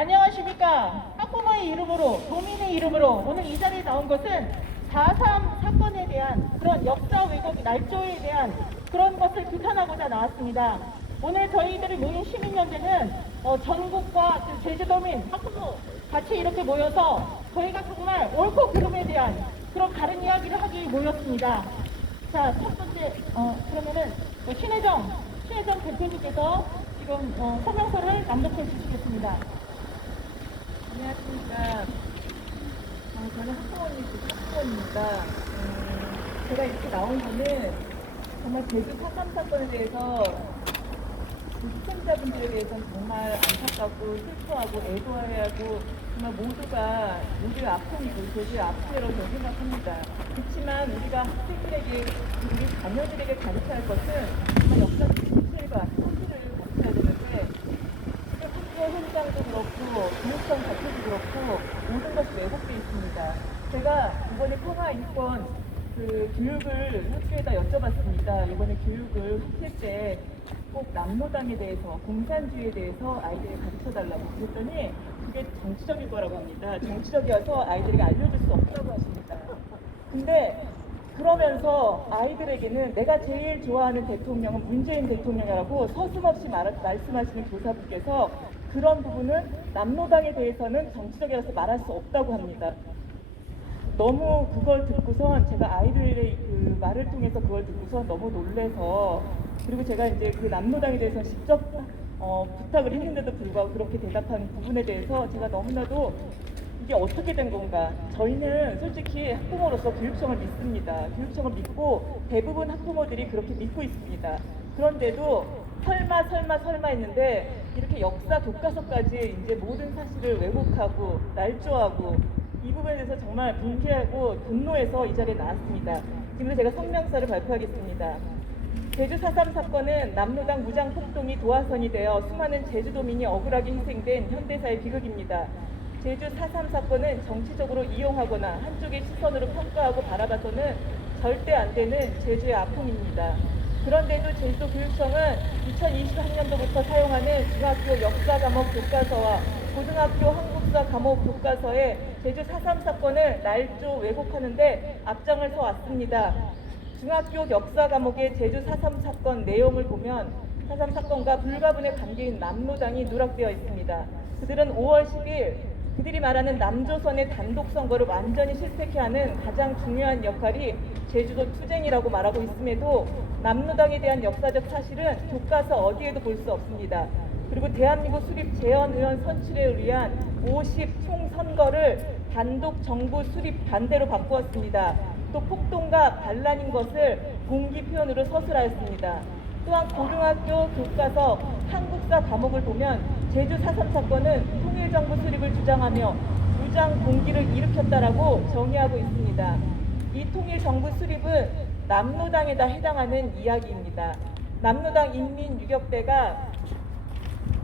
안녕하십니까. 학부모의 이름으로, 도민의 이름으로 오늘 이 자리에 나온 것은 4.3 사건에 대한 그런 역사 왜곡 날조에 대한 그런 것을 규탄하고자 나왔습니다. 오늘 저희들이 모인 시민연대는 전국과 제주도민, 학부모 같이 이렇게 모여서 저희가 정말 옳고 그름에 대한 그런 다른 이야기를 하기 모였습니다. 자, 첫 번째, 그러면은 신혜정 대표님께서 지금 성명서를 낭독해 주시겠습니다. 안녕하십니까. 저는 학부모입니다. 제가 이렇게 나온 거는 정말 제주 4.3 사건에 대해서 희생자분들에 대해서는 정말 안타깝고 슬퍼하고 애도해야 하고 정말 모두의 아픔이고 제주의 아픔이라고 저는 생각합니다. 그렇지만 우리가 학생들에게 우리 자녀들에게 가르쳐야 할 것은 정말 역사적 진실과 사실을 가르쳐야 되는데 학교 현장도 그렇고 교육청 자체도 그렇고 모든 것이 왜곡되어 있습니다. 제가 이번에 평화인권 교육을 학교에다 여쭤봤습니다. 이번에 교육을 하실 때 꼭 남로당에 대해서, 공산주의에 대해서 아이들에게 가르쳐달라고 그랬더니 그게 정치적일 거라고 합니다. 정치적이어서 아이들에게 알려줄 수 없다고 하십니다. 근데 그러면서 아이들에게는 내가 제일 좋아하는 대통령은 문재인 대통령이라고 서슴없이 말씀하시는 교사분께서 그런 부분은 남로당에 대해서는 정치적이라서 말할 수 없다고 합니다. 너무 그걸 듣고선 제가 아이들의 그 말을 통해서 그걸 듣고선 너무 놀래서, 그리고 제가 이제 그 남로당에 대해서 직접 부탁을 했는데도 불구하고 그렇게 대답한 부분에 대해서 제가 너무나도 이게 어떻게 된 건가. 저희는 솔직히 학부모로서 교육청을 믿습니다. 교육청을 믿고 대부분 학부모들이 그렇게 믿고 있습니다. 그런데도 설마 했는데 이렇게 역사 교과서까지 이제 모든 사실을 왜곡하고 날조하고, 이 부분에 대해서 정말 분개하고 분노해서 이 자리에 나왔습니다. 지금 제가 성명서를 발표하겠습니다. 제주 4.3 사건은 남로당 무장폭동이 도화선이 되어 수많은 제주도민이 억울하게 희생된 현대사의 비극입니다. 제주 4.3 사건은 정치적으로 이용하거나 한쪽의 시선으로 평가하고 바라봐서는 절대 안 되는 제주의 아픔입니다. 그런데도 제주도 교육청은 2023년도부터 사용하는 중학교 역사 과목 교과서와 고등학교 한국사 과목 교과서에 제주 4.3 사건을 날조 왜곡하는데 앞장을 서 왔습니다. 중학교 역사 과목의 제주 4.3 사건 내용을 보면 4.3 사건과 불가분의 관계인 남로당이 누락되어 있습니다. 그들은 5월 10일 그들이 말하는 남조선의 단독 선거를 완전히 실패케 하는 가장 중요한 역할이 제주도 투쟁이라고 말하고 있음에도 남로당에 대한 역사적 사실은 교과서 어디에도 볼 수 없습니다. 그리고 대한민국 수립 재헌의원 선출에 위한 50 총선거를 단독 정부 수립 반대로 바꾸었습니다. 또 폭동과 반란인 것을 공기 표현으로 서술하였습니다. 또한 고등학교 교과서 한국사 과목을 보면 제주 4.3 사건은 통일정부 수립을 주장하며 무장 공기를 일으켰다라고 정의하고 있습니다. 이 통일정부 수립은 남로당에다 해당하는 이야기입니다. 남로당 인민유격대가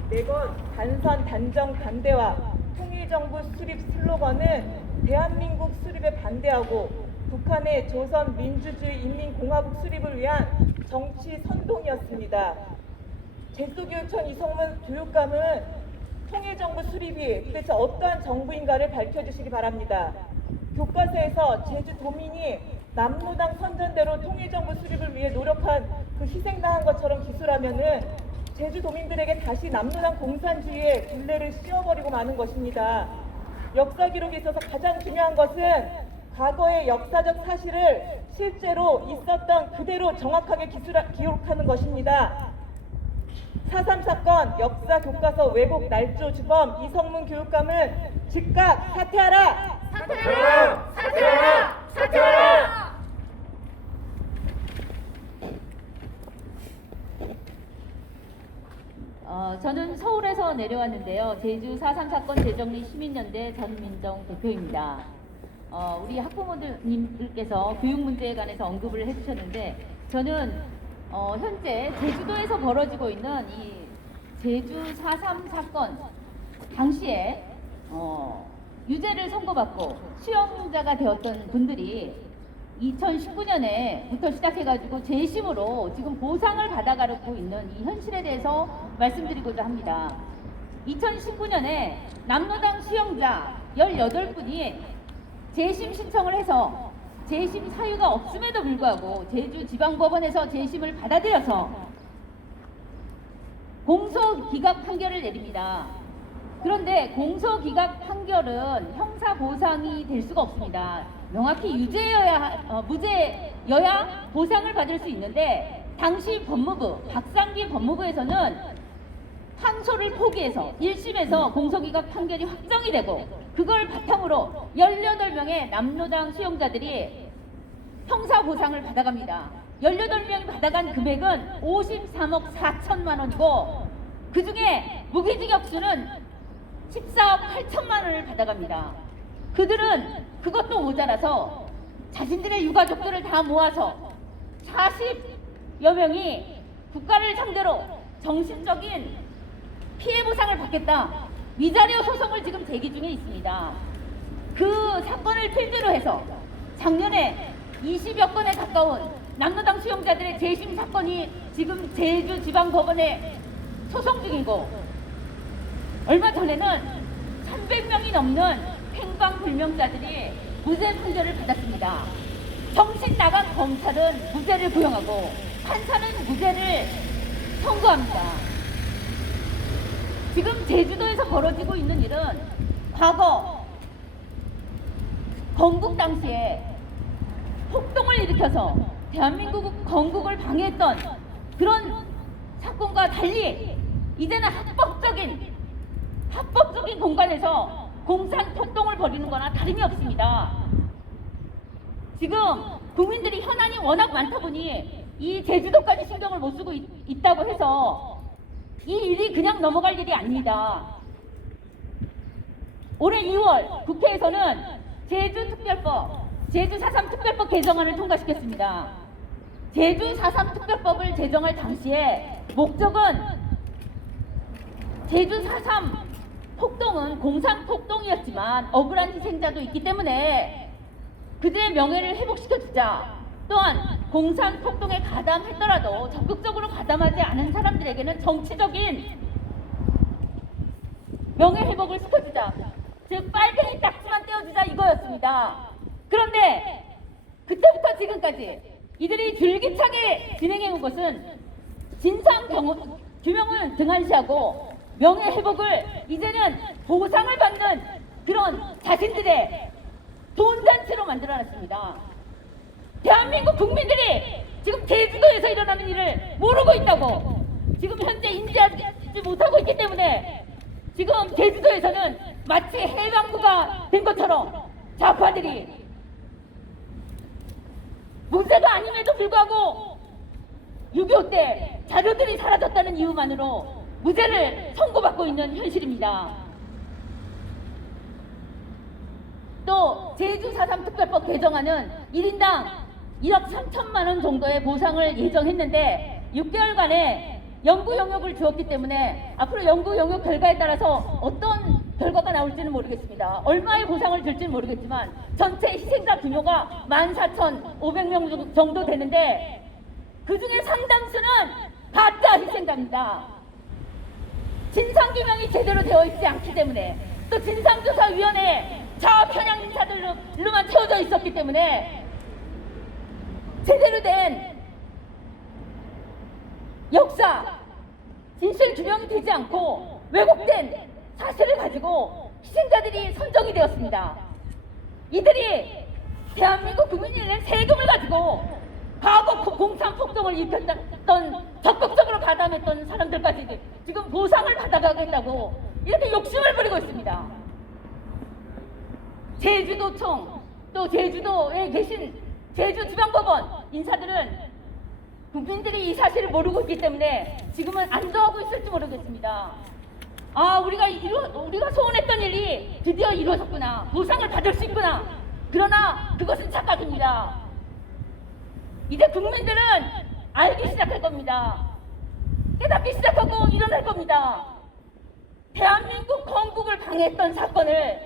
매번 단선 단정 반대와 통일정부 수립 슬로건은 대한민국 수립에 반대하고 북한의 조선민주주의 인민공화국 수립을 위한 정치 선동이었습니다. 제주도교육청 이성문 교육감은 통일정부 수립이 도대체 어떠한 정부인가를 밝혀주시기 바랍니다. 교과서에서 제주도민이 남로당 선전대로 통일정부 수립을 위해 노력한 그 희생당한 것처럼 기술하면은 제주도민들에게 다시 남로당 공산주의의 굴레를 씌워버리고 마는 것입니다. 역사 기록에 있어서 가장 중요한 것은 과거의 역사적 사실을 실제로 있었던 그대로 정확하게 기록하는 것입니다. 4.3 사건 역사 교과서 왜곡 날조 주범 이성문 교육감은 즉각 사퇴하라! 사퇴하라! 사퇴하라! 사퇴하라! 저는 서울에서 내려왔는데요. 제주 4.3 사건 재정리 시민연대 전민정 대표입니다. 우리 학부모님들께서 교육 문제에 관해서 언급을 해주셨는데, 저는 현재 제주도에서 벌어지고 있는 이 제주 4.3 사건 당시에 유죄를 선고받고 수용자가 되었던 분들이 2019년에부터 시작해가지고 재심으로 지금 보상을 받아가고 있는 이 현실에 대해서 말씀드리고자 합니다. 2019년에 남로당 수용자 18분이 재심 신청을 해서 재심 사유가 없음에도 불구하고 제주지방법원에서 재심을 받아들여서 공소기각 판결을 내립니다. 그런데 공소기각 판결은 형사 보상이 될 수가 없습니다. 명확히 무죄여야 보상을 받을 수 있는데 당시 법무부, 박상기 법무부에서는 항소를 포기해서 1심에서 공소기각 판결이 확정이 되고 그걸 바탕으로 18명의 남로당 수용자들이 형사보상을 받아갑니다. 18명이 받아간 금액은 53억 4천만 원이고 그 중에 무기징역수는 14억 8천만 원을 받아갑니다. 그들은 그것도 모자라서 자신들의 유가족들을 다 모아서 40여 명이 국가를 상대로 정신적인 피해 보상을 받겠다 위자료 소송을 지금 제기 중에 있습니다. 그 사건을 필두로 해서 작년에 20여 건에 가까운 남로당 수용자들의 재심 사건이 지금 제주지방법원에 소송 중이고 얼마 전에는 300명이 넘는 행방불명자들이 무죄 판결을 받았습니다. 정신 나간 검찰은 무죄를 부용하고 판사는 무죄를 선고합니다. 지금 제주도에서 벌어지고 있는 일은 과거 건국 당시에 폭동을 일으켜서 대한민국 건국을 방해했던 그런 사건과 달리 이제는 합법적인 공간에서 공산 폭동을 벌이는 거나 다름이 없습니다. 지금 국민들이 현안이 워낙 많다 보니 이 제주도까지 신경을 못 쓰고 있다고 해서 이 일이 그냥 넘어갈 일이 아닙니다. 올해 2월 국회에서는 제주특별법, 제주 4.3 특별법 개정안을 통과시켰습니다. 제주 4.3 특별법을 제정할 당시에 목적은 제주 4.3 폭동은 공산 폭동이었지만 억울한 희생자도 있기 때문에 그들의 명예를 회복시켜주자. 또한 공산 폭동에 가담했더라도 적극적으로 가담하지 않은 사람들에게는 정치적인 명예회복을 시켜주자. 즉 빨갱이 딱지만 떼어주자 이거였습니다. 그런데 그때부터 지금까지 이들이 줄기차게 진행해온 것은 진상 규명을 등한시하고 명예회복을 이제는 보상을 받는 그런 자신들의 돈잔치로 만들어놨습니다. 대한민국 국민들이 지금 제주도에서 일어나는 일을 모르고 있다고 지금 현재 인지하지 못하고 있기 때문에 지금 제주도에서는 마치 해방구가 된 것처럼 좌파들이 문제가 아님에도 불구하고 6.25 때 자료들이 사라졌다는 이유만으로 무죄를 선고받고 있는 현실입니다. 또 제주 4.3 특별법 개정안은 1인당 1억 3천만 원 정도의 보상을 예정했는데 6개월간의 연구 영역을 주었기 때문에 앞으로 연구 영역 결과에 따라서 어떤 결과가 나올지는 모르겠습니다. 얼마의 보상을 줄지는 모르겠지만 전체 희생자 규모가 14,500명 정도 되는데 그 중에 상당수는 가짜 희생자입니다. 진상규명이 제대로 되어 있지 않기 때문에 또 진상조사위원회 좌편향 인사들로만 채워져 있었기 때문에 제대로 된 역사, 진실 규명이 되지 않고 왜곡된 사실을 가지고 희생자들이 선정이 되었습니다. 이들이 대한민국 국민이 낸 세금을 가지고 과거 공산 폭동을 일으켰던 적극적으로 가담했던 사람들까지 지금 보상을 받아가겠다고 이렇게 욕심을 부리고 있습니다. 제주도청 또 제주도에 계신 제주지방법원 인사들은 국민들이 이 사실을 모르고 있기 때문에 지금은 안도하고 있을지 모르겠습니다. 아, 우리가 소원했던 일이 드디어 이루어졌구나. 보상을 받을 수 있구나. 그러나 그것은 착각입니다. 이제 국민들은 알기 시작할 겁니다. 깨닫기 시작하고 일어날 겁니다. 대한민국 건국을 방해했던 사건을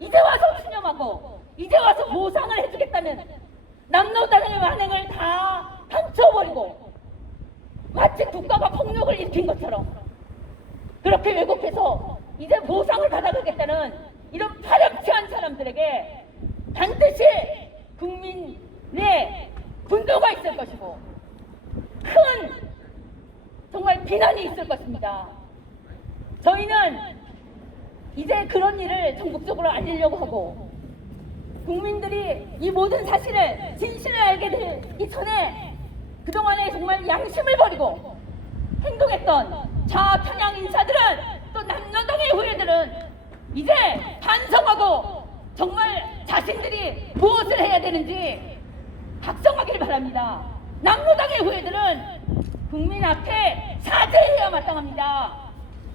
이제 와서 추념하고 이제 와서 보상을 해주겠다면 남로당의 만행을 다 감춰버리고 마치 국가가 폭력을 일으킨 것처럼 그렇게 왜곡해서 이제 보상을 받아가겠다는 이런 파렴치한 사람들에게 반드시 국민의 분노가 있을 것이고 큰 정말 비난이 있을 것입니다. 저희는 이제 그런 일을 전국적으로 알리려고 하고 국민들이 이 모든 사실을 진실을 알게 되기 전에 그동안에 정말 양심을 버리고 행동했던 좌편향 인사들은 또 남여당의 후예들은 이제 반성하고 정말 자신들이 무엇을 해야 되는지 각성하길 바랍니다. 남로당의 후예들은 국민 앞에 사죄해야 마땅합니다.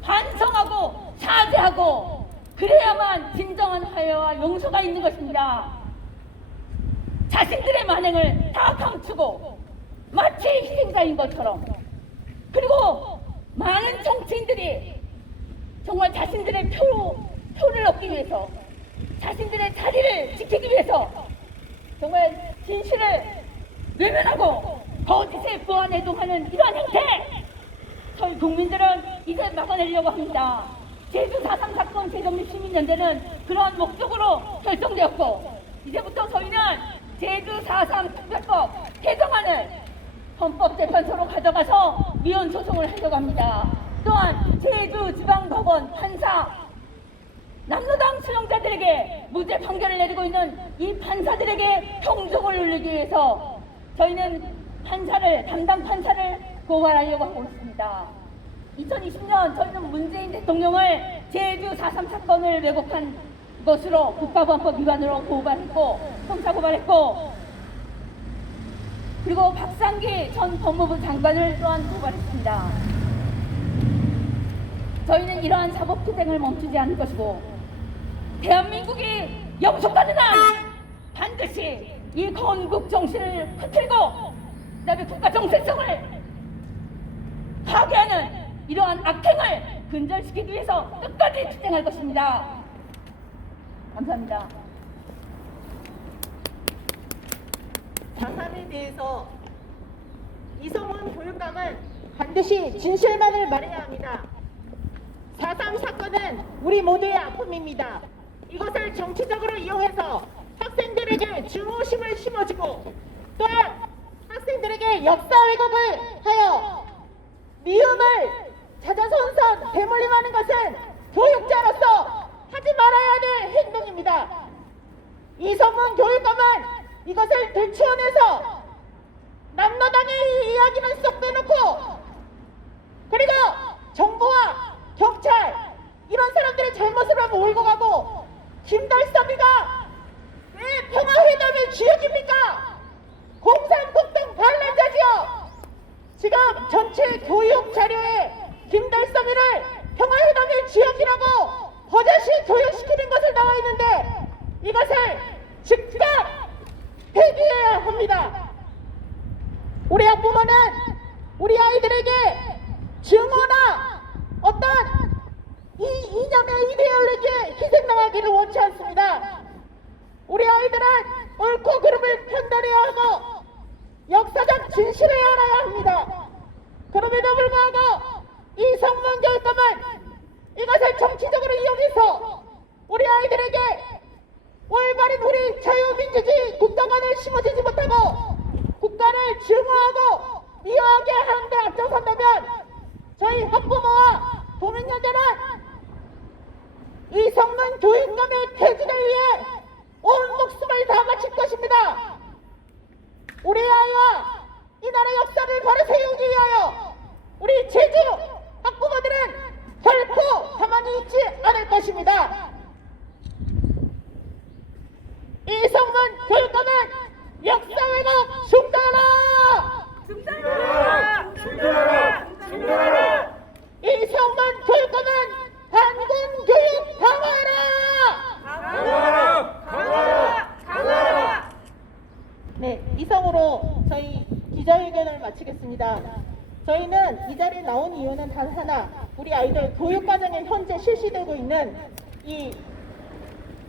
반성하고 사죄하고 그래야만 진정한 화해와 용서가 있는 것입니다. 자신들의 만행을 다 감추고 마치 희생자인 것처럼 그리고 많은 정치인들이 정말 자신들의 표를 얻기 위해서 자신들의 자리를 지키기 위해서 정말 진실을 외면하고 거짓에 부안해동하는 이러한 행태 저희 국민들은 이제 막아내려고 합니다. 제주 4.3 사건 재정립 시민연대는 그러한 목적으로 결정되었고 이제부터 저희는 제주 4.3 특별법 개정안을 헌법재판소로 가져가서 위헌 소송을 하려고 합니다. 또한 제주지방법원 판사 남로당 수용자들에게 무죄 판결을 내리고 있는 이 판사들에게 형종을 울리기 위해서 저희는 담당 판사를 고발하려고 하고 있습니다. 2020년 저희는 문재인 대통령을 제주 4.3 사건을 왜곡한 것으로 국가보안법 위반으로 고발했고 형사고발했고 그리고 박상기 전 법무부 장관을 또한 고발했습니다. 저희는 이러한 사법투쟁을 멈추지 않을 것이고 대한민국이 영속하는 한 반드시 이 건국 정신을 흐트리고 그다음에 국가 정체성을 파괴하는 이러한 악행을 근절시키기 위해서 끝까지 투쟁할 것입니다. 감사합니다. 4.3에 대해서 이성훈 교육감은 반드시 진실만을 말해야 합니다. 4.3 사건은 우리 모두의 아픔입니다. 이것을 정치적으로 이용해서 학생들에게 증오심을 심어주고 또한 학생들에게 역사 왜곡을 하여 미움을 자자손손 대물림하는 것은 교육자로서 하지 말아야 될 행동입니다. 이성훈 교육감은 이것을 들추어내서 남로당의 이야기는 쏙 빼놓고 그리고 정부와 경찰 이런 사람들의 잘못을 몰고 가고 김달섭이가 왜 평화회담의 주역입니까? 공산국동 반란자지요. 지금 전체 교육 자료에 김달섭이를 평화회담의 주역이라고 버젓이 교육시키는 것을 나와 있는데 이것을 즉각 폐기해야 합니다. 우리 학부모는 우리 아이들에게 증오나 어떤 이 이념의 이데올로기에 희생당하기를 원치 않습니다. 우리 아이들은 옳고 그름을 판단해야 하고 역사적 진실을 알아야 합니다. 그럼에도 불구하고 이성문 교육감은 이것을 정치적으로 이용해서 우리 아이들에게 올바른 우리 자유민주주의 국가관을 심어주지 못하고 국가를 증오하고 미워하게 하는 데 앞장선다면 저희 학부모와 도민연대는 이성문 교육감의 퇴진을 위해 온 목숨을 다 바칠 것입니다. 우리 아이와 이 나라 역사를 바로 세우기 위하여 우리 제주 학부모들은 결코 가만히 있지 않을 것입니다. 이성문 교육감은 역사 왜곡 중단하라! 중단하라! 중단하라! 중단하라! 이성문 교육감은 반군 교육 강화하라! 강화하라! 강화하라! 강화하라! 네, 이상으로 저희 기자회견을 마치겠습니다. 저희는 이 자리에 나온 이유는 단 하나, 우리 아이들 교육과정에 현재 실시되고 있는 이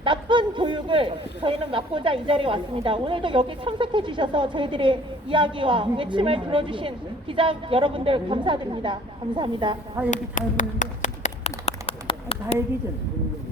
나쁜 교육을 저희는 막고자 이 자리에 왔습니다. 오늘도 여기 참석해 주셔서 저희들의 이야기와 외침을 들어주신 기자 여러분들 감사드립니다. 감사합니다. 아, 여기 잘 보이는데. 살기 전 분명히